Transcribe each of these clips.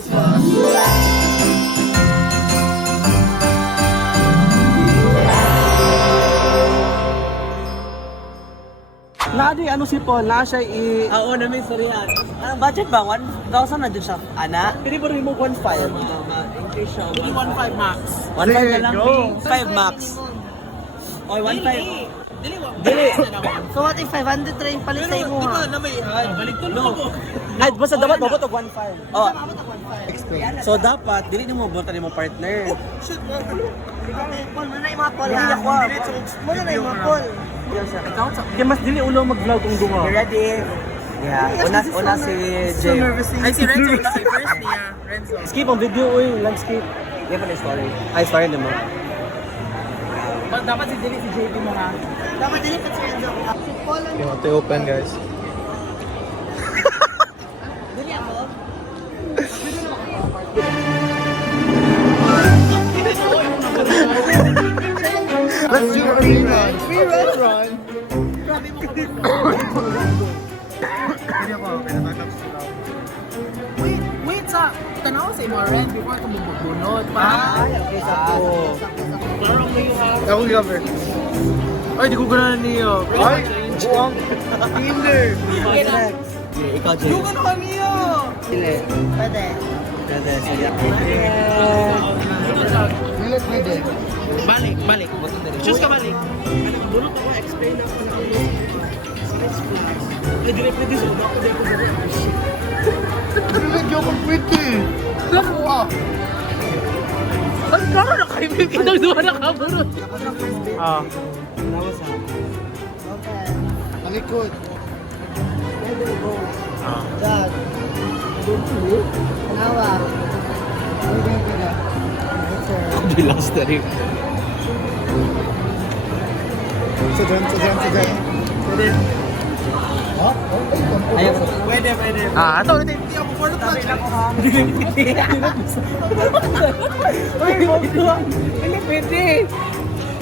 Christmas. Nadi ano si Paul, na siya Oo, namin soryan. Anong budget ba? 1,000 na dyan siya. Ana? Pili mo rin mo 1.5. English siya. Pili 1.5 max. 1.5 na lang. Go. 5 max. Oy, 1.5. Dili. So what if 500 rin palit sa imo ha? Balik to no. Ay, basta dapat mabot og 1.5. Oh. So dapat dili nimo bunta nimo partner. Paul, muna na yung mga Paul ha? Muna na yung mga Paul. Kaya mas dili ulo mag-vlog kung duha. You ready? Yeah. Una si Jay. Ay si Renzo, si first niya, Renzo. Skip ang video oy, live skip. Yan pa na story. Ay, story nimo. Dapat si Dili si JP mo ha. Dapat din pa si Renzo. Si Paul ang... You want to open, guys? Dili ako. Let's do a free run. Free run. Grabe mo ka. Wait sa tanaw sa imo red before ka mabubunot pa. Okay, sakto. Parang kayo ha. Ako cover. Ay, di ko ganahan niyo. Ay, buwang Tinder. Okay, ikaw Jay. Yung ano niyo? Dili. Pwede. Dede, sige. Bilat mo din. Balik. Choose ka balik. Bunot ako, explain ako na ako. Ay, direct na din. Ako din ko gano'n. Bilat yung kung pretty. Naku ah. Ay, gano'n na kayo. Kinagduwa na kaburot. Ah. Okay. Talikod. Ah. Dad. Nawa. Bilas na rin. Sadyan. Ha? Ayun. Pwede. Ah, ito ulit. Hindi ako porno pa. Uy, hindi pwede.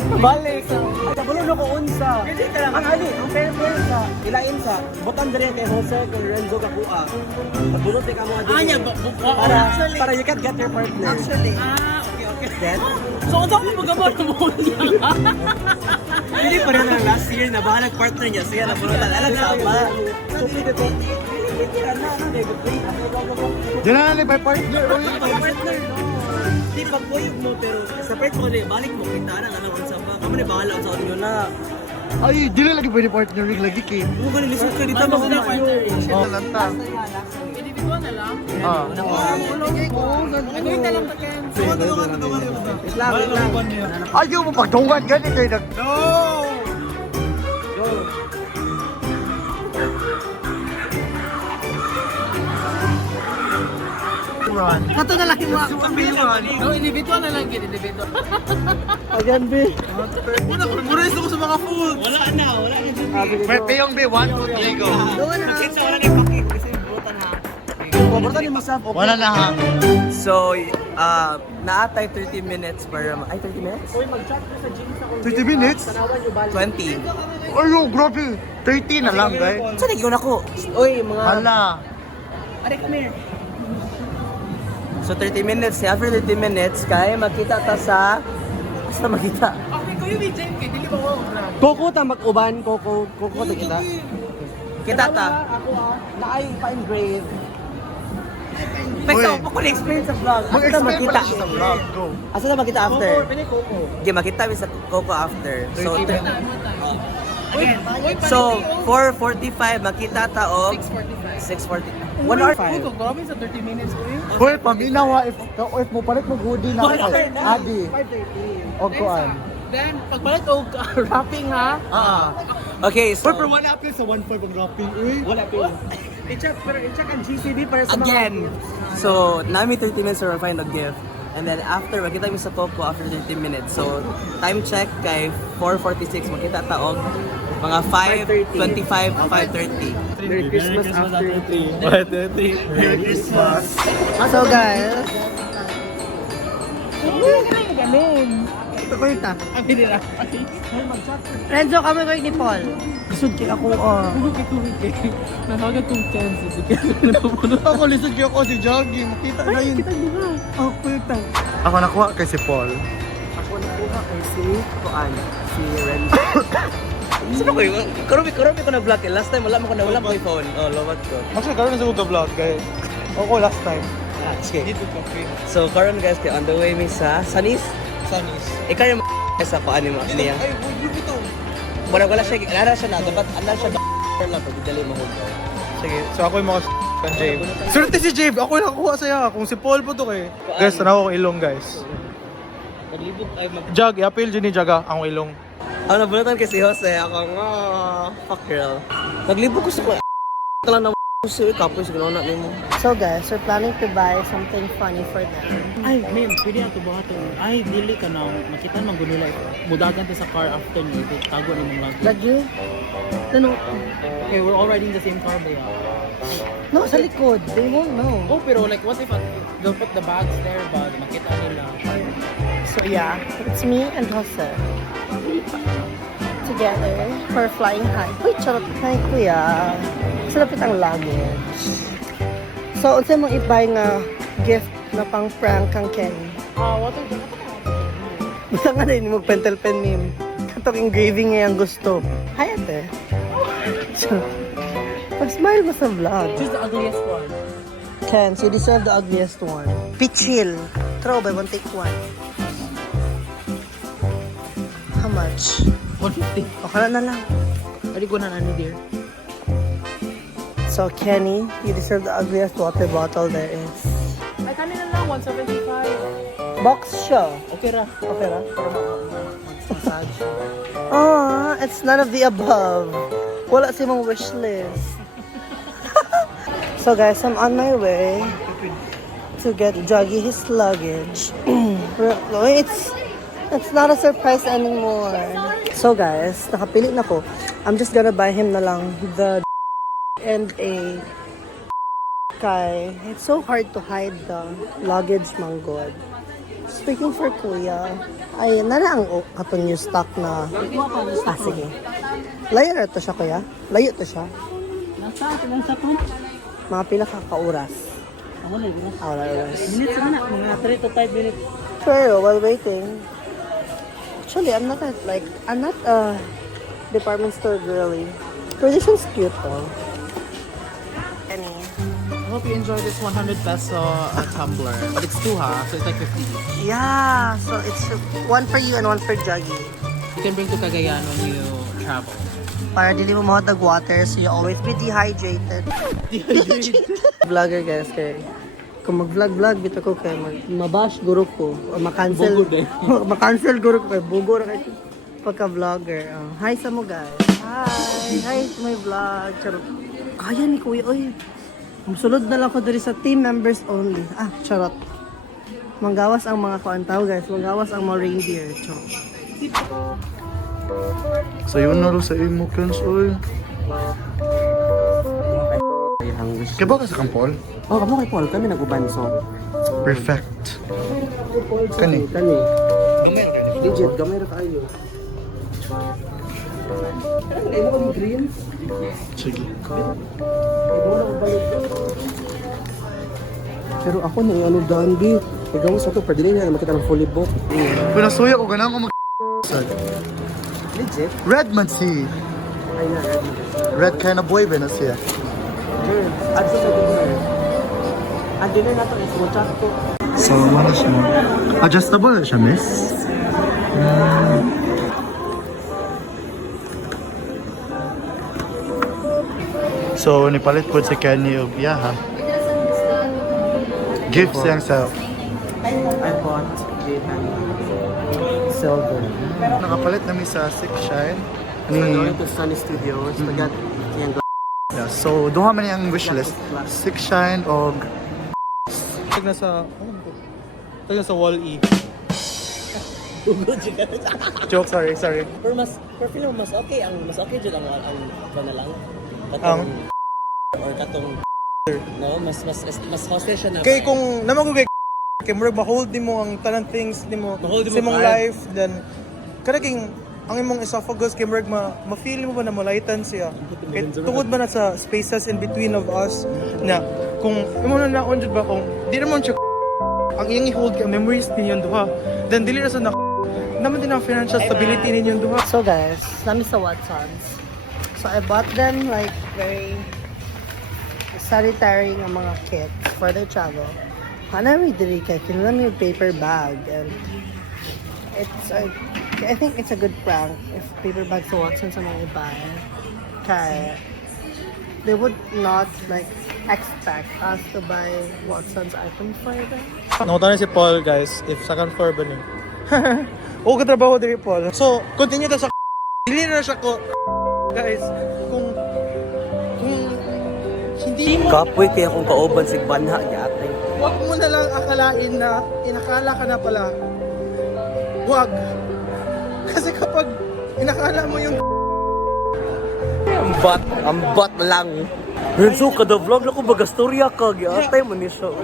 Balik. Kabulo na ko unsa. Ang ang fair sa ilain sa butang dire kay Jose kay Renzo kakuha. Kabulo te ka mo adili. Para you can get your partner. Actually. Okay. Then, so unsa mo pagabot mo niya? Hindi pa rin ang last year na baka nag-partner niya. Sige, nabunutan. Alam sa pa. Diyan na lang by partner. Partner, no. Di pa point mo, pero sa part mo na balik mo, kita na lang ang sa pa. Kamo na bahala sa audio na. Ay, di na lagi pwede partnering lagi kay. Ano ba nilisod ka dito? Ano na partner? Oh, lanta. Individual na lang. Ah. Gagawin na lang ta Ken. Wait lang. Ayaw mo pagtungan gani kay nag. Run. Kato na lang yung mga... No, individual na lang Ken, individual. Again, B. Mura gusto ko sa mga food. Wala na. Peyong B, 1, 2, 3, go. Doon na. Kinsa wala ni Paki. Kasi butan ha. Paborta ni Masap. Wala na ha. So, naatay 30 minutes para... Ay, 30 minutes? Uy, mag-chat ko sa gym sa 30 minutes? Tanawan yung balik. 20. Ayaw, grabe. 30 na lang, guys. Saan nag-iwan ako? Uy, mga... Hala. Are, come here. So 30 minutes, after 30 minutes, kaya makita ta sa... Basta makita. Okay, kuya ni Jen, kay dili ba ko? Koko ta mag-uban, koko ta kita. Kita ta. Ako Naay pa-engrave. Pagka ko na-explain sa vlog. Asa na Mag-explain makita? pala siya sa vlog. Go. Asa na makita after? Pwede Coco. Okay, makita mi sa Coco after. So, Wait, so 4:45 makita ta og 6:40. 1 hour. Coco, grabe sa 30 minutes ko yun. Hoy, paminawa if mo palit mo hoodie na kay Adi. 5:30. Og kuan. Then, pagpalit o wrapping ha? Okay, so Pero wala apil sa 1.5 ang wrapping. Uy. Wala pa yun. I-check ang GCB para sa again. So, nami 30 minutes to find a gift. And then after, makita mi sa Coco after 30 minutes. So, time check kay 4:46 makita ta og mga 5:25, 5:30. Merry Christmas after 3. 1, 2, 3. Merry Christmas. So guys. Galing. Ito ko yun ta. Ang hindi na. Renzo, kami ko ni Paul. Kasud kay ako ah. Nahagat kong chances. Ako lisod kayo ko si Joggy. Makita na yun. Oh, puta. Ako nakuha kay si Paul. Ako nakuha kay si Kuan. Si Renzo. Sino ko yun? Karami ko nag-vlog eh. Last time wala mo ko yung phone. Oh, lowat ko. Actually, karoon na sa mga vlog guys. Ako last time. Okay. So, karon guys, kaya on the way mi sa Sanis. Ikaw yung sa paano mo niya. Ay, huwag ito. Wala siya, nara siya na. Dapat, siya lang pag dali mo hugaw. Sige, so ako yung mga kan Jave. Swerte si Jave, ako yung nakuha sa'yo. Kung si Paul po to kay. Guys, tanaw akong ilong guys. Naglibot ay Jag, i-appeal dyan ni Jaga ang ilong. Ano, nabunutan kasi Jose, ako nga, fuck girl. Naglibot ko sa ko, lang na kasi kapoy sa gano'n na mo. So guys, we're planning to buy something funny for them. Ay, ma'am, pwede ang tubuhaton. Ay, dili ka na. Makita naman gunula. Mudagan to sa car after nyo. Tago ni mong lagi. Lagi? Ano? Okay, we're all riding the same car ba yan? No, sa likod. They won't know. Oh, pero like, what if they'll put the bags there ba? Makita nila. So yeah, it's me and Jose. Together for flying high. Uy, charot na kuya. Salapit ang luggage. So, unsa mong i-buy nga gift na pang prank kang Kenny? What are the... Basta nga na yun mo pentel pen meme. Katong engraving nga yung gusto. Hi, ate. Pag-smile mo sa vlog. Choose the ugliest one. Ken, so you deserve the ugliest one. Pichil. Throw by one, take one. How much? 150. Okay na lang. Pwede ko na ano, dear. So, Kenny, you deserve the ugliest water bottle there is. Ay, kanina lang, 175. Box siya. Okay ra. Okay ra? Para mag-massage. Aw, it's none of the above. Wala si mong wish list. So guys, I'm on my way to get Juggy his luggage. It's not a surprise anymore. So guys, nakapili na ko. I'm just gonna buy him na lang the and a kay. It's so hard to hide the luggage, manggod. Speaking for kuya, ay nara ang katong new stock na. Sige. Layo na to siya kuya? Layo to siya? Nasa ko. Mga pila ka kauras. Wala yun. Wala oras. Minutes na, mga 3 to 5 minutes. Pero while waiting, actually I'm not a department store girly. Pero this one's cute though. Any. I hope you enjoy this 100 peso tumbler. But it's 2 ha, so it's like 50 each. Yeah, so it's one for you and one for Juggy. You can bring to Cagayan when you travel. Para dili mo mahatag water, so you always be dehydrated. Vlogger guys, kay kung mag-vlog bito ko kay mabash guro ko o makancel. Bugo din. Makancel guro ko kay bugo ra kay pagka-vlogger. Hi sa mo guys. Hi to my vlog. Charot. Kaya ni kuya oy. Sulod na lang ko diri sa team members only. Charot. Manggawas ang mga kuantaw guys. Manggawas ang mga reindeer. Charot. So yun na rin sa imo, Kens, oy. Kaya ba ka sa Kampol? Oh, kamo kay Paul kami nag-uban so. Perfect. Kani? Kani. Digit gamay ra kaayo. Ay mo kami green. Sige. Pero ako na yung ano Danby. Ikaw sa to pwede na makita ng fully booked. Kung nasuya ko ganang ko mag Legit. Red man si. Ay na. Red kind of boy ba na siya? Adso sa dinner. Ang dinner na to is chat ko. So, ano siya? Adjustable na siya, miss? So, nipalit po si Kenny og ha. Gift siyang sa I bought silver. nakapalit namin sa Six Shine. Going to Sunny Studios. Pagkat siyang Yeah, so, duha man yung wishlist. Six Shine og tag na sa wall E. Joke, sorry. Pero feel mo mas okay dyan ang ito na lang. Ang Or katong no, mas hostage siya na. kay kung naman ko kay murag ma-hold nimo ang tanang things nimo Ma-hold mo sa mong vibe. life then kada king ang imong esophagus kay Merg ma-feel mo ba na malaitan siya? Kaya tungod ba na sa spaces in between of us na kung imo na naon jud ba kung di naman siya ang iyang i-hold ka memories ninyong duha. Then dili na sa naman din ang financial stability ninyong duha. So guys, nami sa Watsons. So I bought them like very sanitary ng mga kits for their travel. Hanami diri kay kinuha mi yung paper bag and I think it's a good prank if paper bags sa Watsons ang mga iba. Kaya they would not like expect us to buy Watsons items for them. Nakita na si Paul guys, if second floor ba niya? Oo, katrabaho diri Paul. So, continue ta sa dili na siya ko guys, kung hindi mo Kapoy kaya kung kauban sig banha yate. wag mo na lang akalain na inakala ka na pala. Wag. Kasi kapag inakala mo yung Ang bat lang. Renzo, kada vlog na ko baga storya ka. Gyatay mo ni siya.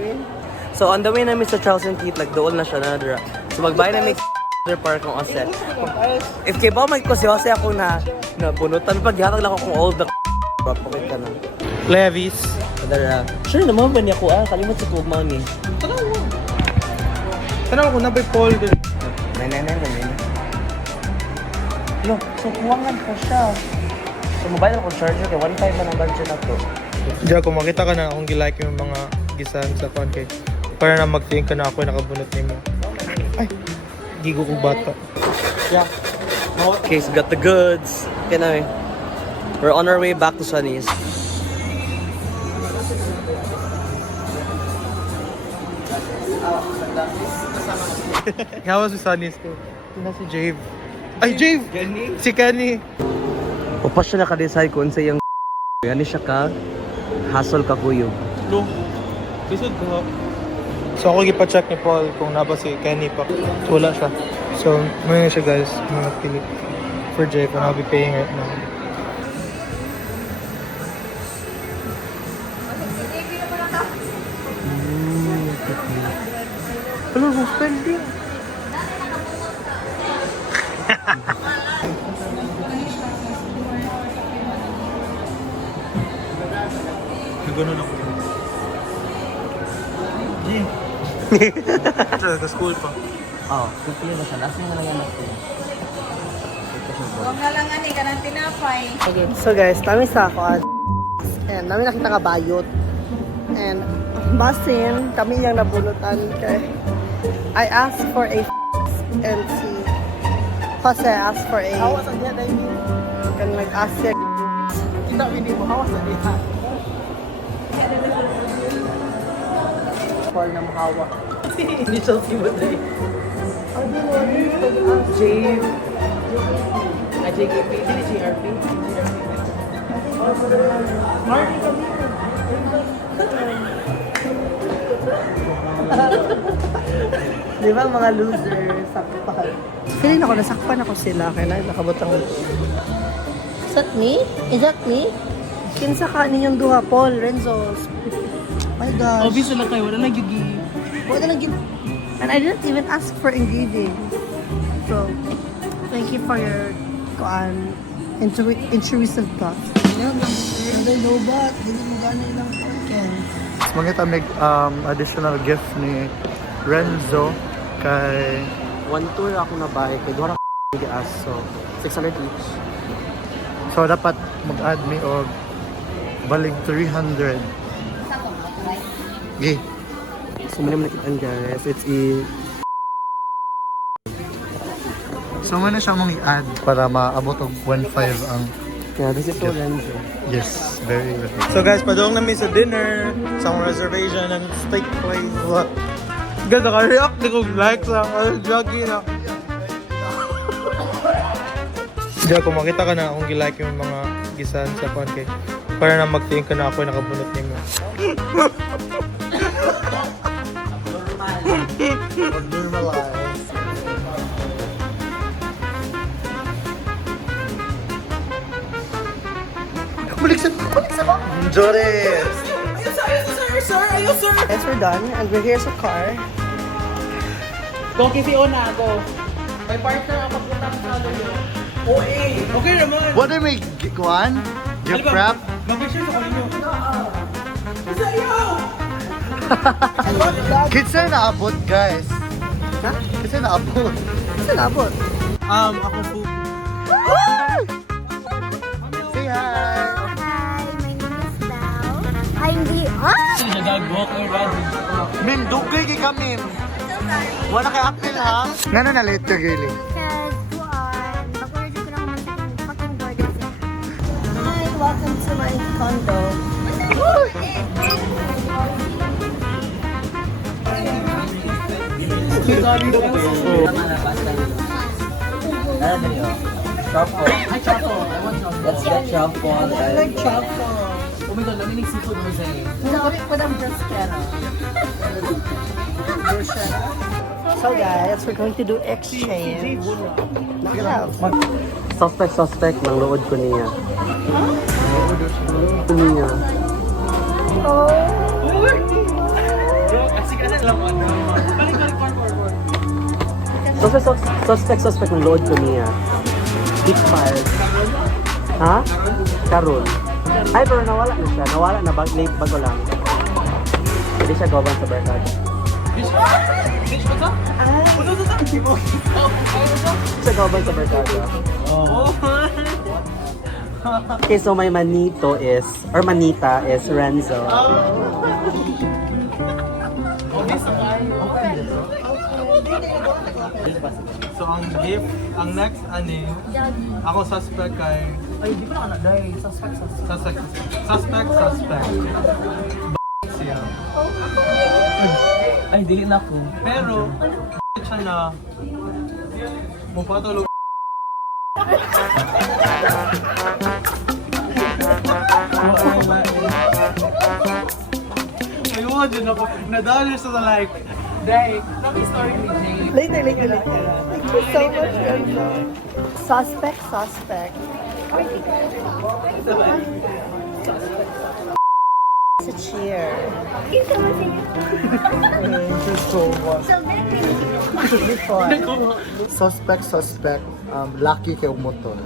So on the way namin sa Charles and Keith, like doon na siya na dira. So magbayad namin sa park ng asset. If kay ba ko si Jose ako na bunutan pag gihatag lang ako kung all the papakit ka na. Levis. Kadara. Sure naman ba niya ko kalimot sa kog mami. Tanaw ko na by Paul din. Nay. No, so kuwangan pa siya. So mobile ako charger kay 1.5 man ang budget ako. Diyan kung makita ka na akong gilike yung mga gisan sa phone kay para na mag-think ka na ako nakabunot nimo. Ay, gigo ko bata. Yeah. Okay, so got the goods. Okay na eh. We're on our way back to Sunny's. Yawa si Sunny's ko. Yun na si Jave. Ay, Jave! Si Kenny. O pa siya naka-decide kung sa iyang yani siya ka hassle ka kuyo. No. Kisod ko. So ako gipa-check ni Paul kung naba si Kenny pa. So wala siya. So may siya guys, mga pili for Jave and I'll be paying right now. Ano mo spending? Nagano ako. Jim. Sa school pa. Oh, pipili na siya. Last mo na lang yan natin. Huwag na lang ani ka ng tinapay. Okay, so guys, nami sa ako and nami nakita ka bayot. And basin, kami yung nabunutan kay I asked for a and si Jose asked for a Hawas ang diya, dahil and nag-ask siya kita hindi mo hawas ang diya. for ng hawa. Initial si mo dahil. Jave. JKP, hindi GRP. Marty kami. Di ba mga losers, sakpan. Feeling ako, nasakpan ako sila kaya nakabutang. Is that me? Is that me? Kinsa ka ninyong duha, Paul, Renzo. My gosh. Obvious lang kayo, wala lang yugi. Wala lang give. And I didn't even ask for ingredients. So, thank you for your intrusive thoughts. Hindi mo gano'n ilang podcast. Mangita may additional gift ni Renzo kay One tour ako na bike. Kaya doon ako gias. So, 600 each. so dapat mag-add me og balik 300. Okay. So, muna mo nakitaan guys. It's So muna siya mong i-add para maabot og 1.5 ang yeah, this is so Renzo. yes, very good. So guys, padong namin sa dinner, sa reservation and steak place. Guys, naka-react di kong like sa jogging na. Diyan, kung makita ka na akong gilike yung mga gisan sa pancake, para na mag-think ka na ako nakabunot niyo. Normalize. Balik sa Jores! Yes, we're done. And we're here sa car. Go kay Fiona, go. May partner ako pagpunta sa lolo. Okay naman. What do we kuan? Gift wrap? Mag-picture sa kanino. Kitsa na abot, guys. Ha? Kitsa na abot. Kasi nabot. Ako po. Say hi. Hi, my name is Belle. I'm the... Mim, dugay kay kami. Wala kay Apple, ha? Nga na late ka, girly. Because bago ko lang naman sa fucking board siya. Hi, welcome to my condo. Let's get truffle. I like chocolate. Oh my god, laminig seafood mo sa'yo. Sorry po ng bruschetta. So guys, we're going to do exchange. Wow. Suspect ng load ko niya. Ko niya. Suspect ng load ko niya. Big files. Ha? Karon. Ay, pero nawala na siya. Nawala na late bago lang. Hindi siya gawan sa barkada. Siya gawan sa barkada. Okay, so my manito is, or manita is Renzo. So ang gift, ang next ako suspect kay Ay, di ko na anak dahil. Suspect. suspect. Siya. Ay, dili na ako. Pero siya na mupatulog. Ayun, din ako. Nadali sa like. Dahil, kami story ni Jay. Later. Thank you so much, Renzo. Suspect. It's a cheer. Thank you so much. So very Suspect. Lucky kay motor.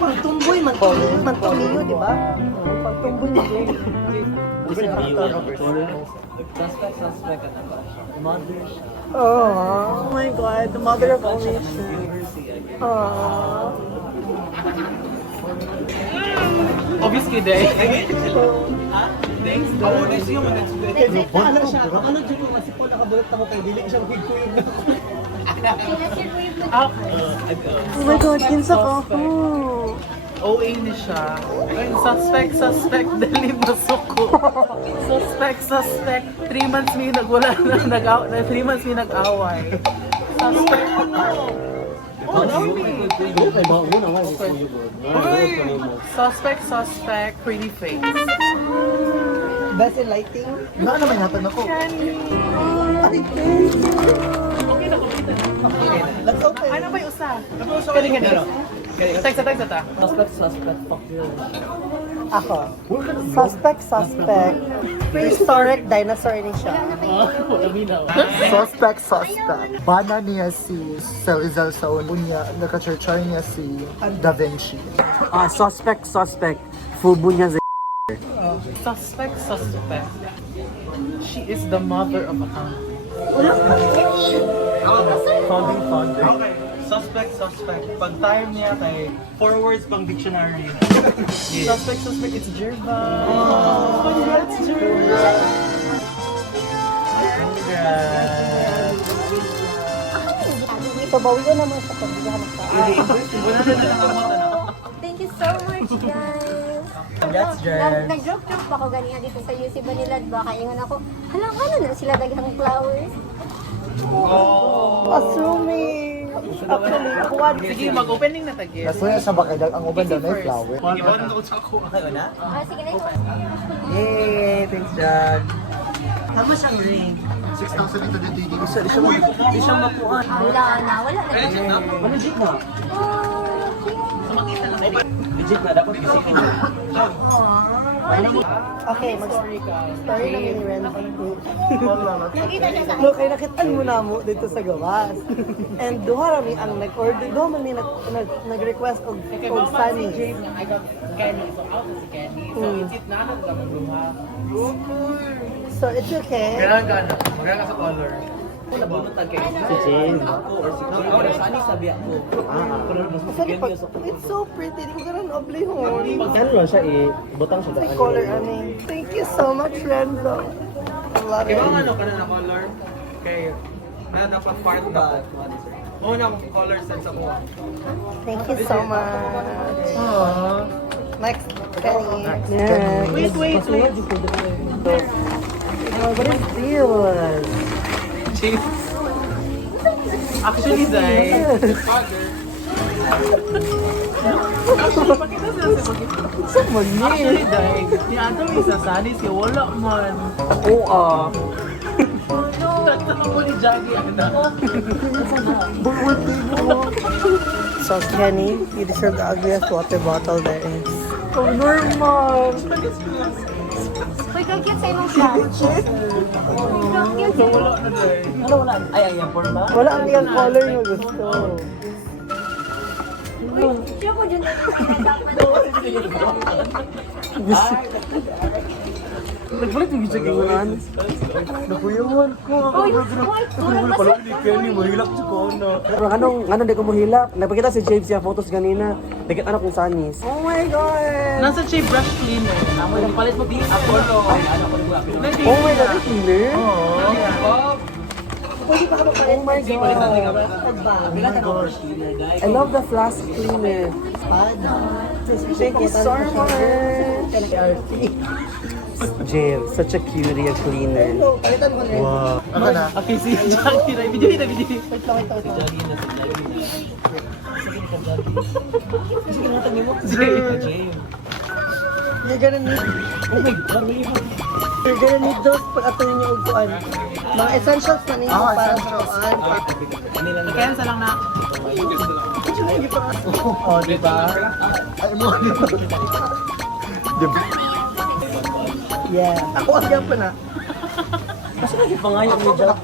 Pagtumboy, magtumiyo, di ba? Pagtumboy ni Jay. Suspect. Oh my God, the mother of all nations. Oh. Obviously, Day. Thanks, though. This yung next day. Ano siya? Ano dyan yung kasi po nakabulat ako kay Dili siyang higkuin na. Oh my God, kinsa ka? OA ni siya. Ay, suspect, dali masuko. Suspect. 3 months mi nagwala na 3 months mi nag-away. Suspect. Oh, dami. Suspect, pretty face. Best in lighting? Nga naman yatan ako. Let's open. Ano ba yung usa? Kani. Text ta. Suspect, fuck you. Ako. Suspect. Prehistoric dinosaur ni siya. Suspect. Bana niya si Selizal sa unya. Nakachurchar niya si Da Vinci. Suspect. Fubo niya Suspect. She is the mother of a country. Founding father. Okay. Suspect. Pag time niya kay 4 words pang dictionary. Suspect, it's Jerva. Congrats, Jerva. Pabawi ko naman sa pagbigahan sa Thank you so much, guys. Congrats, Jer. Nag-joke pa ako ganyan dito sa UC Banilad ba? Kaya nga ako, halang ano na sila daghang flowers. assuming. Actually, kuwan. Sige, mag-opening na tagis. Nasuya sa bakadal ang uban daw na yung flower. Ibawan ako sa ako. Okay, una? Sige na ito. Yay! Thanks, Dad. Tama siyang ring. 6,880. Di siya mapuan. Wala na. Ano, Jig na? Legit na, dapat isikin na. Okay, mag-story na ni Renzo. Nakita siya sa Look, ay nakitaan mo na mo dito sa gawas. And duha rami ang nag-order, duha man may nag-request og sunny. I got candy, so out is candy. So it's it na ako magluha. So it's okay. Maganda sa color. Si Jane. Sani sabi ako. Sorry, it's so pretty. Di ko ganun oblihon. Ano lang siya butang siya. May color, ani. Thank you so much, Renzo. I love it. Ibang ano ka na color? Kay na dapat part ba? Oo na color sense ako. Thank you so much. Next, Kenny. Yeah. Wait. What is this? Actually, Day. Actually, Day. Ni Anto may sasali siya. Wala man. Oo. Tatama mo ni Jaggy. So, Kenny, you deserve the ugliest water bottle there is. Oh, normal. Uy, kag-cute sa imong shot. Kag-cute. Ano wala? Ay, ayan, for ba? Wala ang iyang color mo gusto. Siya ko dyan na Nagpalit yung gisa kingunan. Nakuyawan ko. Mahilak siya ko na. Anong di ko mahilak? Nagpakita si James yung photos ganina. Dagit anak kong sanis. Oh my God! Nasa siya brush cleaner. Namoy yung palit mo di ako. Oh my God, it's clear? Oh my God. I love the flask cleaner. Thank you so much. James, such a cutie and cleaner. Wow. Ako na. Okay, si Jaggy na. Video. You're gonna need, you're gonna need those pag ato ninyo uguan. Mga essentials na ninyo para sa uguan. Cancel lang na. Oh, di ba? Ay mo. Di ba? Yeah. Ako agyan pa na. Kasi lagi pangayon ni Jack.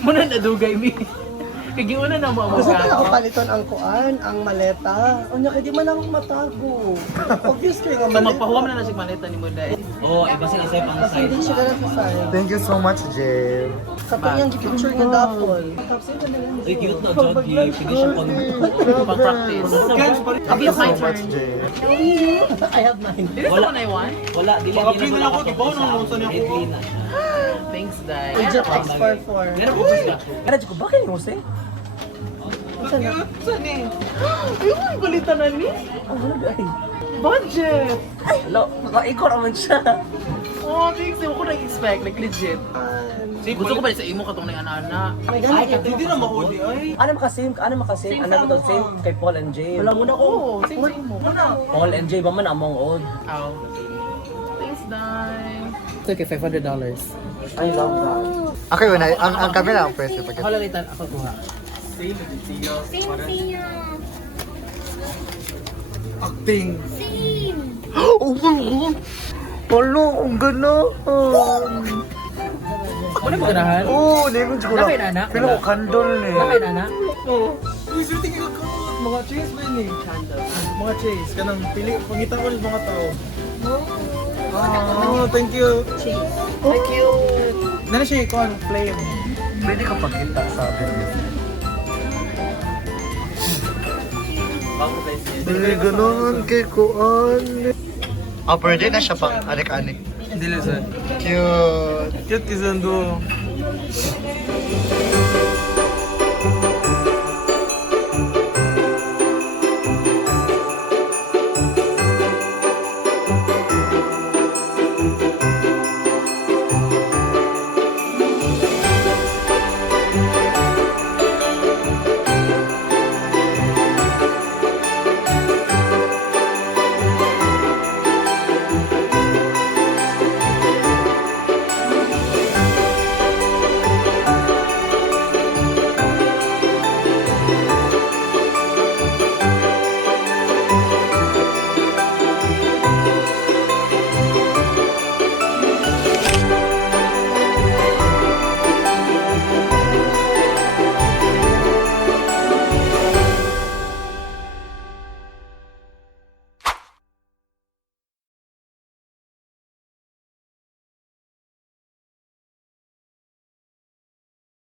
Muna na dugay mi. Kagiuna na mo ang Gusto ko mga. na ako paliton ang kuan, ang maleta. O niya, kaya di man ako matago. Obvious kayo nga So maleta. magpahuwa mo na siya maleta ni Muday. Oo, iba sila sa pang Kasi hindi siya ganun sa side. Thank you so much, Jane. Kapag yung picture niya dapol. Ay, cute na, Jody. Pwede siya pang... Pang-practice. Thank you so much, Jane. I have mine. Dili ko na iwan? Wala, dili Baka clean na ako, di ba? Nung usan niya ako. Clean na. Thanks, Day. Agent X44. Ano, Jack, bakit yung Jose? Saan eh? Ayun, kulitan na ni. Budget! Hello, makaikot naman siya. Oh, thanks. Hindi ko na-expect. Like, legit. Gusto ko pa rin sa imo katong na ana. May ganun ito. Hindi na mahuli ay. Ano makasame? Ano ba ito? Same kay Paul and Jay. Wala muna ko. Oo, same sa imo. Paul and Jay ba man among old? Ow. Thanks, Day. Ito kay $500. I love that. Okay, una, ang camera ang first. Ako lang itan, ako kuha. Same siya. Acting. Same. Oh my God! Palo, ang gano'n! Ano mo ganahan? Oo, hindi ko siguro. Nakay na, anak? Pero ko kandol eh. Nakay na na? Uy, sir, tingin ako. Mga chase ba yun eh? Mga chase. Kanang pili, pangitan ko rin mga tao. Oh, thank you. Thank you. Nana siya ikaw, flame. Pwede ka pagkita sa akin. Hindi gano'n kay Kuan. Oh, pwede na siya pang anik-anik. Hindi lang sir. Cute. Cute kasi ando.